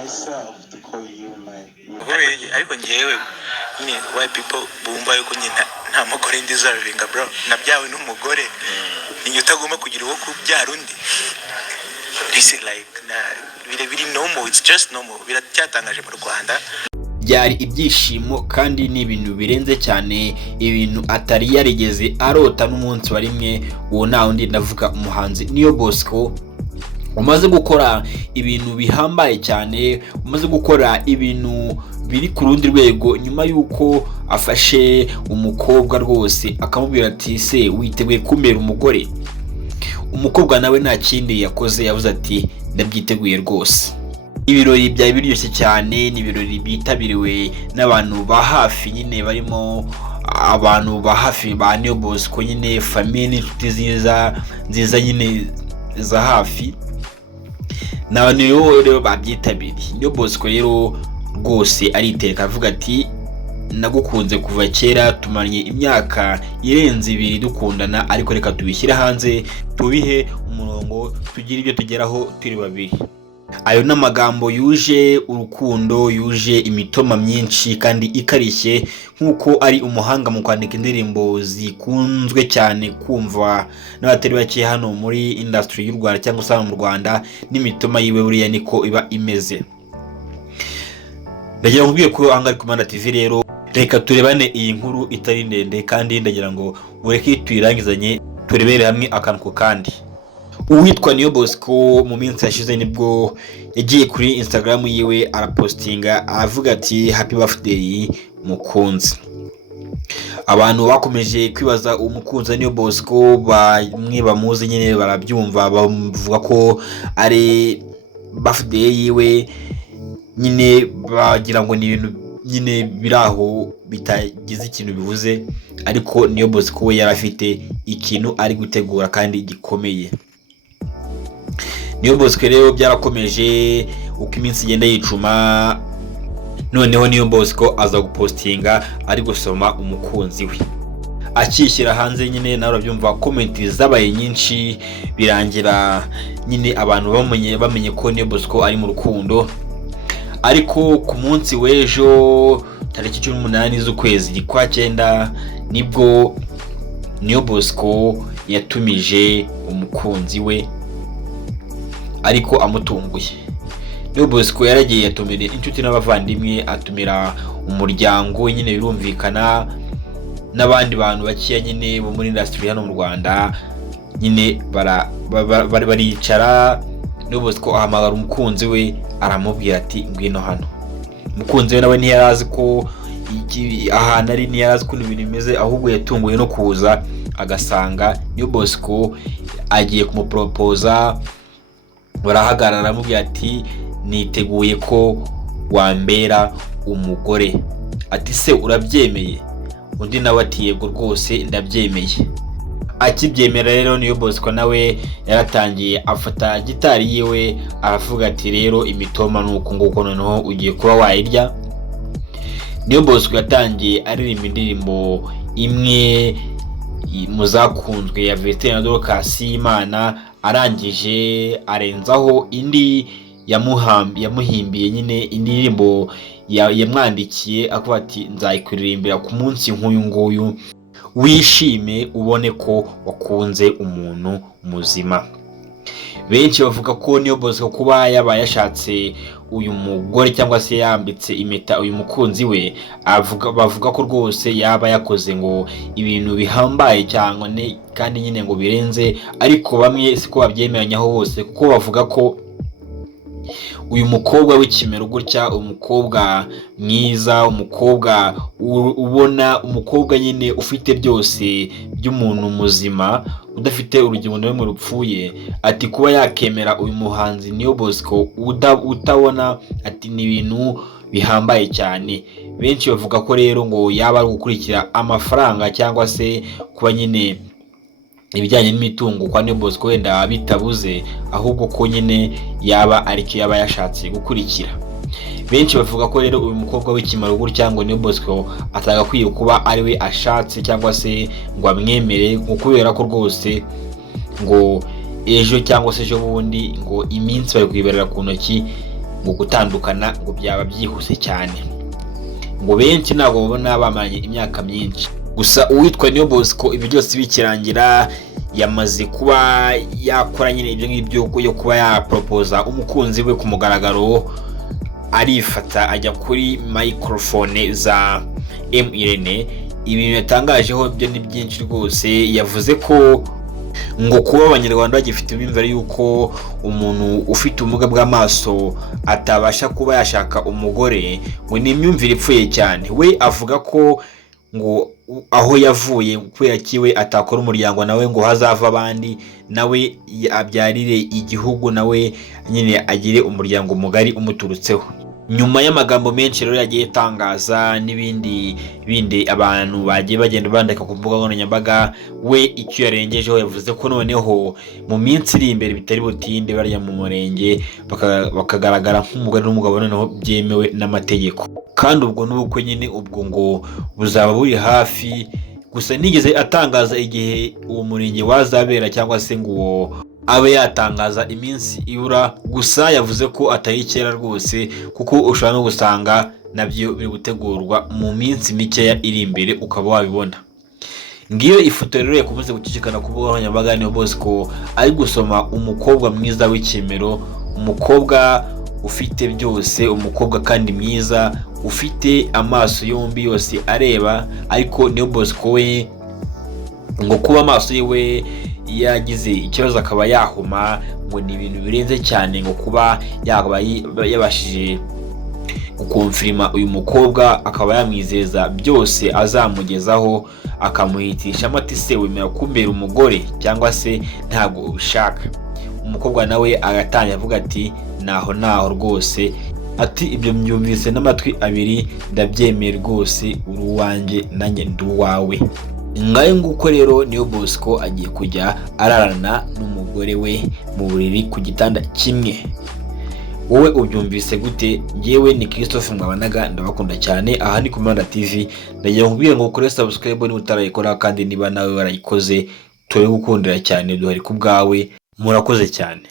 myself to call you my ariko ngewe nyine why people bumva yuko nyine nta mugore deservinga bro nabyawe n'umugore ni utagomba kugira uwo kubyara undi. This is like biri normal, it's just normal. Biracyatangaje mu Rwanda. Byari ibyishimo kandi ni ibintu birenze cyane, ibintu atari yarigeze arota n'umunsi wa rimwe. Uwo nta undi ndavuga umuhanzi Neo Bosco umaze gukora ibintu bihambaye cyane, umaze gukora ibintu biri ku rundi rwego nyuma yuko afashe umukobwa rwose akamubwira ati se witeguye kumera umugore. Umukobwa nawe nta kindi yakoze, yavuze ati ndabyiteguye rwose. Ibirori byari biryoshye cyane, ni ibirori bitabiriwe n'abantu ba hafi nyine, barimo abantu ba hafi ba Neo Bosco nyine, famille n'inshuti nziza nyine za hafi, n'abantu rero babyitabiriye. Neo Bosco rero rwose ariteka avuga ati nagukunze kuva kera, tumaranye imyaka irenze 2 dukundana, ariko reka tubishyira hanze tubihe umurongo tugira ibyo tugeraho turi babiri. Ayo n'amagambo yuje urukundo, yuje imitoma myinshi kandi ikarishye, nkuko ari umuhanga mu kwandika indirimbo zikunzwe cyane kumva n'abatari bake hano muri industry y'u Rwanda cyangwa se mu Rwanda. N'imitoma yiwe buriya niko iba imeze. Ndagira ngo ko anga ari Komanda TV rero, reka turebane iyi nkuru itari ndende kandi ndagira ngo ureke tuyirangizanye turebere hamwe akantu ko kandi. Uwitwa Neo Bosco mu minsi yashize nibwo yagiye kuri Instagram yiwe arapostinga avuga ati happy birthday mukunzi. Abantu bakomeje kwibaza umukunzi Neo Bosco, bamwe bamuzi nyine barabyumva, bavuga ko ari birthday yiwe nyine, bagira ngo ni ibintu nyine biraho bitagize ikintu bivuze, ariko Neo Bosco we yarafite ikintu ari gutegura kandi gikomeye. Neo Bosco rero byarakomeje uko iminsi igenda yicuma, noneho Neo Bosco aza gupostinga ari gusoma umukunzi we akishyira hanze nyine. Nawe urabyumva comment zabaye nyinshi, birangira nyine abantu bamenye ko Neo Bosco ari mu rukundo. Ariko ku munsi w'ejo tariki 18 z'ukwezi kwa 9 nibwo Neo Bosco yatumije umukunzi we ariko amutunguye. Neo Bosco yaragiye yatumira inshuti n'abavandimwe, atumira umuryango nyine, birumvikana n'abandi bantu bakiya nyine bo muri industry hano mu Rwanda nyine. Baricara, Neo Bosco ahamagara umukunzi we aramubwira ati ngwino hano. Umukunzi we nawe ntiyarazi ko ahantu ari, ntiyarazi ko ibintu bimeze, ahubwo yatunguye no kuza agasanga Neo Bosco agiye kumupropoza. Barahagarara aramubwira ati niteguye ko wambera umugore. Ati se urabyemeye? Undi nawe ati yego rwose ndabyemeye. Akibyemera rero Neo Bosco nawe yaratangiye afata gitari yiwe aravuga ati rero imitoma nuko nguko noneho ugiye kuba wayirya. Neo Bosco yatangiye aririmba indirimbo imwe muzakunzwe ya Veterana Dorcas Imana, arangije arenzaho indi yamuhimbiye nyine indirimbo yamwandikiye akuba ati nzayikuririmbira ku munsi nk'uyu nguyu, wishime ubone ko wakunze umuntu muzima. Benshi bavuga ko Neo Bosco kuba yabaye yashatse uyu mugore cyangwa se yambitse impeta uyu mukunzi we, bavuga ko rwose yaba yakoze ngo ibintu bihambaye cyangwa kandi nyine ngo birenze, ariko bamwe siko babyemeranyaho bose, kuko bavuga ko uyu mukobwa w'ikimero gutya, umukobwa mwiza, umukobwa ubona, umukobwa nyine ufite byose by'umuntu muzima, udafite urugero rumwe rupfuye, ati kuba yakemera uyu muhanzi Neo Bosco utabona, ati ni ibintu bihambaye cyane. Benshi bavuga ko rero ngo yaba ari gukurikira amafaranga cyangwa se kuba nyine ibijyanye n'imitungo kwa Neo Bosco wenda bitabuze, ahubwo ko nyine yaba aricyo yaba yashatse gukurikira. Benshi bavuga ko rero uyu mukobwa w'ikimaro gutya ngo Neo Bosco atagakwiye kuba ari we ashatse cyangwa se ngo amwemere, kubera ko rwose ngo ejo cyangwa se ejo bundi ngo iminsi bari kwiberera ku ntoki, ngo gutandukana ngo byaba byihuse cyane, ngo benshi ntabwo babona bamaranye imyaka myinshi. Gusa uwitwa Niyo Bosco ibi byose bikirangira yamaze kuba yakora nyine ibyo ngibyo yo kuba yapropoza umukunzi we ku mugaragaro, arifata ajya kuri microphone za Irene. Ibintu yatangajeho byo ni byinshi rwose. Yavuze ko ngo kuba abanyarwanda bagifite imyumvire yuko umuntu ufite ubumuga bw'amaso atabasha kuba yashaka umugore, ngo ni imyumvire ipfuye cyane. We avuga ko ngo aho yavuye kubera kiwe atakora umuryango nawe ngo hazava abandi, nawe abyarire igihugu, nawe nyine agire umuryango mugari umuturutseho. Nyuma y'amagambo menshi rero yagiye tangaza n'ibindi abantu bagiye bagenda bandika ku mbuga nkoranyambaga, we icyo yarengejeho yavuze ko noneho mu minsi iri imbere bitari butinde barya mu murenge bakagaragara nk'umugore n'umugabo noneho byemewe n'amategeko, kandi ubwo n'ubukwe nyine ubwo ngo buzaba buri hafi. Gusa nigeze atangaza igihe uwo murenge wazabera cyangwa se ngo abe yatangaza iminsi ibura, gusa yavuze ko atari kera rwose, kuko ushobora no gusanga nabyo biri gutegurwa mu minsi mikeya iri imbere ukaba wabibona. Ngiyo ifoto rero yakomeze gucicikana ku mbuga nkoranyambaga, Niyo Bosco ari gusoma umukobwa mwiza w'ikimero, umukobwa ufite byose, umukobwa kandi mwiza ufite amaso yombi yose areba. Ariko Niyo Bosco we ngo kuba amaso yiwe yagize ikibazo akaba yahuma, ngo ni ibintu birenze cyane, ngo kuba yabashije gukonfirima uyu mukobwa akaba yamwizeza byose azamugezaho, akamuhitisha amati se wemera kumbera umugore cyangwa se ntabwo ubishaka. Umukobwa nawe agatangira avuga ati naho rwose, ati ibyo mbyumvise n'amatwi abiri, ndabyemeye rwose, uri uwanjye nanjye ndi uwawe. Ngayo nguko rero Niyo Bosco agiye kujya ararana n'umugore we mu buriri ku gitanda kimwe. Wowe ubyumvise gute? Yewe ni Christophe mwabanaga, ndabakunda cyane. Aha ni Kumanda TV, ndagira nkubwire ngo ukore subscribe niba utarayikora, kandi niba nawe warayikoze turi gukundira cyane, duhari ku bwawe. Murakoze cyane.